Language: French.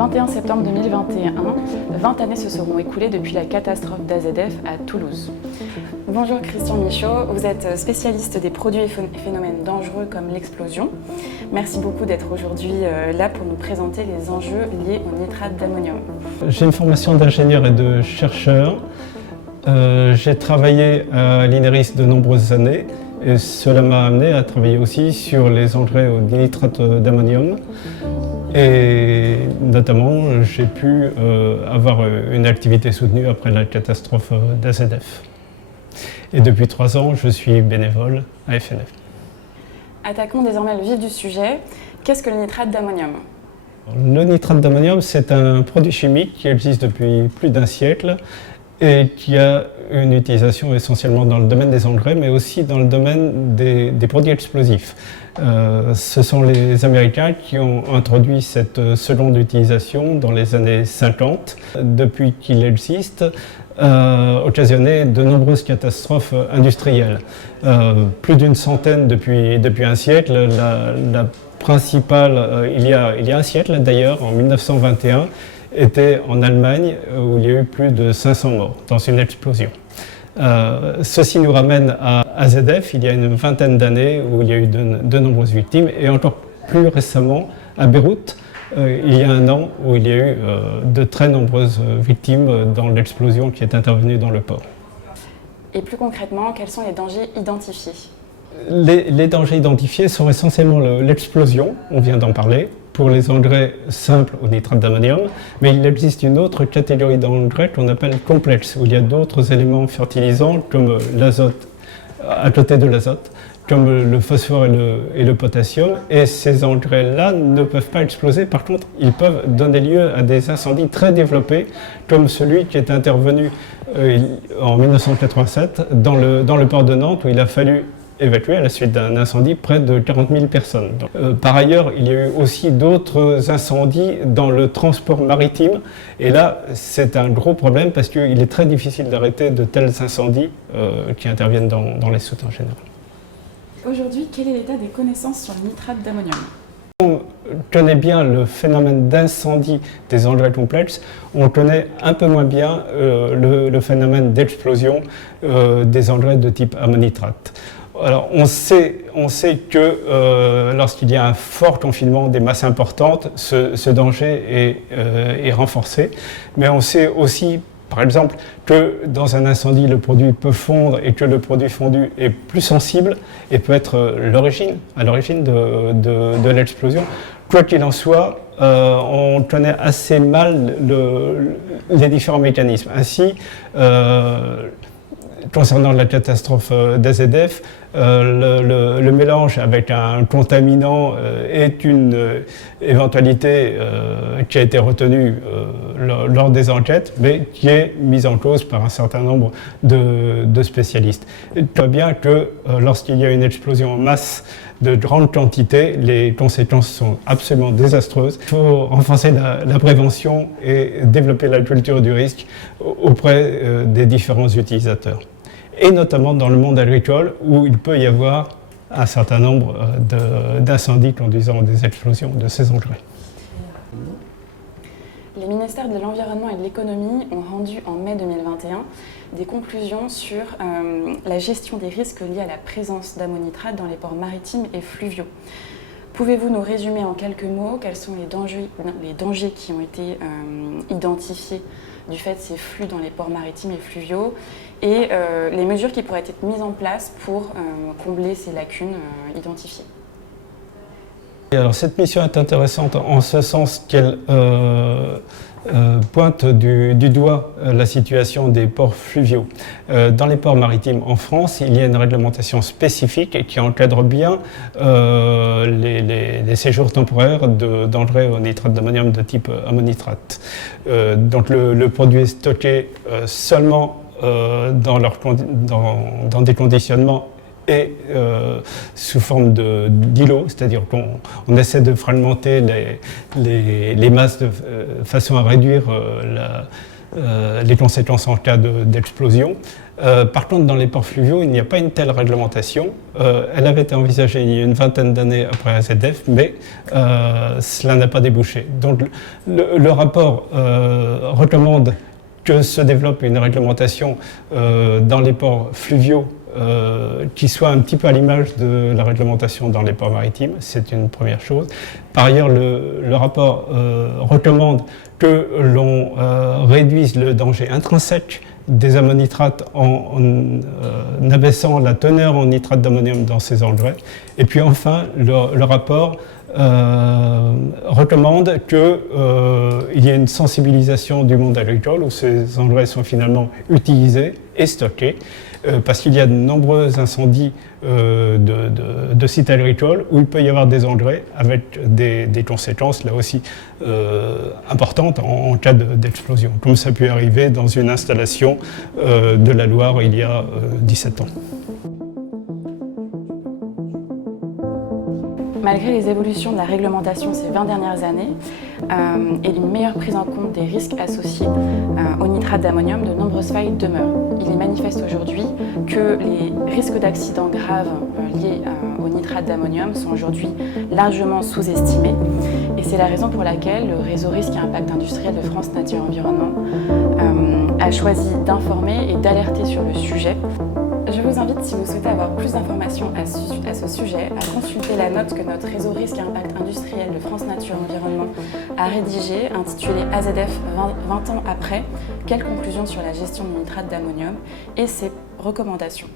21 septembre 2021, 20 années se seront écoulées depuis la catastrophe d'AZF à Toulouse. Bonjour Christian Michaud, vous êtes spécialiste des produits et phénomènes dangereux comme l'explosion. Merci beaucoup d'être aujourd'hui là pour nous présenter les enjeux liés au nitrate d'ammonium. J'ai une formation d'ingénieur et de chercheur. J'ai travaillé à l'INERIS de nombreuses années et cela m'a amené à travailler aussi sur les engrais au nitrate d'ammonium. Et notamment, j'ai pu avoir une activité soutenue après la catastrophe d'AZF. Et depuis 3 ans, je suis bénévole à FNF. Attaquons désormais le vif du sujet. Qu'est-ce que le nitrate d'ammonium ? Le nitrate d'ammonium, c'est un produit chimique qui existe depuis plus d'1 siècle et qui a une utilisation essentiellement dans le domaine des engrais, mais aussi dans le domaine des produits explosifs. Ce sont les Américains qui ont introduit cette seconde utilisation dans les années 50. Depuis qu'il existe, occasionné de nombreuses catastrophes industrielles. Plus d'1 centaine depuis 1 siècle. La principale, il y a 1 siècle d'ailleurs, en 1921, était en Allemagne où il y a eu plus de 500 morts dans une explosion. Ceci nous ramène à AZF, il y a une vingtaine d'années où il y a eu de nombreuses victimes, et encore plus récemment à Beyrouth, il y a 1 an où il y a eu de très nombreuses victimes dans l'explosion qui est intervenue dans le port. Et plus concrètement, quels sont les dangers identifiés ? Les dangers identifiés sont essentiellement l'explosion, on vient d'en parler, pour les engrais simples au nitrate d'ammonium, mais il existe une autre catégorie d'engrais qu'on appelle complexes, où il y a d'autres éléments fertilisants comme l'azote, à côté de l'azote, comme le phosphore et le potassium, et ces engrais-là ne peuvent pas exploser. Par contre, ils peuvent donner lieu à des incendies très développés, comme celui qui est intervenu en 1987 dans le port de Nantes, où il a fallu évacué à la suite d'un incendie près de 40 000 personnes. Par ailleurs, il y a eu aussi d'autres incendies dans le transport maritime. Et là, c'est un gros problème parce qu'il est très difficile d'arrêter de tels incendies qui interviennent dans les soutes en général. Aujourd'hui, quel est l'état des connaissances sur le nitrate d'ammonium ? On connaît bien le phénomène d'incendie des engrais complexes, on connaît un peu moins bien le phénomène d'explosion des engrais de type ammonitrate. Alors, on sait que lorsqu'il y a un fort confinement des masses importantes, ce danger est renforcé. Mais on sait aussi, par exemple, que dans un incendie, le produit peut fondre et que le produit fondu est plus sensible et peut être à l'origine de l'explosion. Quoi qu'il en soit, on connaît assez mal les différents mécanismes. Ainsi, concernant la catastrophe d'AZF, le mélange avec un contaminant est une éventualité qui a été retenue lors des enquêtes, mais qui est mise en cause par un certain nombre de spécialistes. Il voit bien que lorsqu'il y a une explosion en masse de grande quantité, les conséquences sont absolument désastreuses. Il faut renforcer la prévention et développer la culture du risque auprès des différents utilisateurs. Et notamment dans le monde agricole où il peut y avoir un certain nombre d'incendies conduisant à des explosions de ces engrais. Les ministères de l'Environnement et de l'Économie ont rendu en mai 2021 des conclusions sur la gestion des risques liés à la présence d'ammonitrate dans les ports maritimes et fluviaux. Pouvez-vous nous résumer en quelques mots quels sont les dangers qui ont été identifiés du fait de ces flux dans les ports maritimes et fluviaux et les mesures qui pourraient être mises en place pour combler ces lacunes identifiées? Alors, cette mission est intéressante en ce sens qu'elle pointe du doigt la situation des ports fluviaux. Dans les ports maritimes en France, il y a une réglementation spécifique qui encadre bien les séjours temporaires d'engrais au nitrate d'ammonium de type ammonitrate. Donc le produit est stocké seulement dans des conditionnements et sous forme d'îlots, c'est-à-dire qu'on essaie de fragmenter les masses de façon à réduire les conséquences en cas d'explosion. Par contre, dans les ports fluviaux, il n'y a pas une telle réglementation. Elle avait été envisagée il y a une vingtaine d'années après AZF, mais cela n'a pas débouché. Donc le rapport recommande que se développe une réglementation dans les ports fluviaux qui soit un petit peu à l'image de la réglementation dans les ports maritimes, c'est une première chose. Par ailleurs, le rapport recommande que l'on réduise le danger intrinsèque des ammonitrates en abaissant la teneur en nitrate d'ammonium dans ces engrais. Et puis enfin, le rapport recommande qu'il y ait une sensibilisation du monde agricole où ces engrais sont finalement utilisés et stockés, parce qu'il y a de nombreux incendies de sites agricoles où il peut y avoir des engrais avec des conséquences là aussi importantes en cas d'explosion, comme ça a pu arriver dans une installation de la Loire il y a 17 ans. Malgré les évolutions de la réglementation ces 20 dernières années et une meilleure prise en compte des risques associés au nitrate d'ammonium, de nombreuses failles demeurent. Il est manifeste aujourd'hui que les risques d'accidents graves liés au nitrate d'ammonium sont aujourd'hui largement sous-estimés. Et c'est la raison pour laquelle le réseau risque et impact industriel de France Nature Environnement a choisi d'informer et d'alerter sur le sujet. Je vous invite, si vous souhaitez avoir plus d'informations à ce sujet, à consulter la note que notre réseau risque et impact industriel de France Nature Environnement a rédigée, intitulée AZF 20 ans après, quelles conclusions sur la gestion du nitrate d'ammonium et ses recommandations.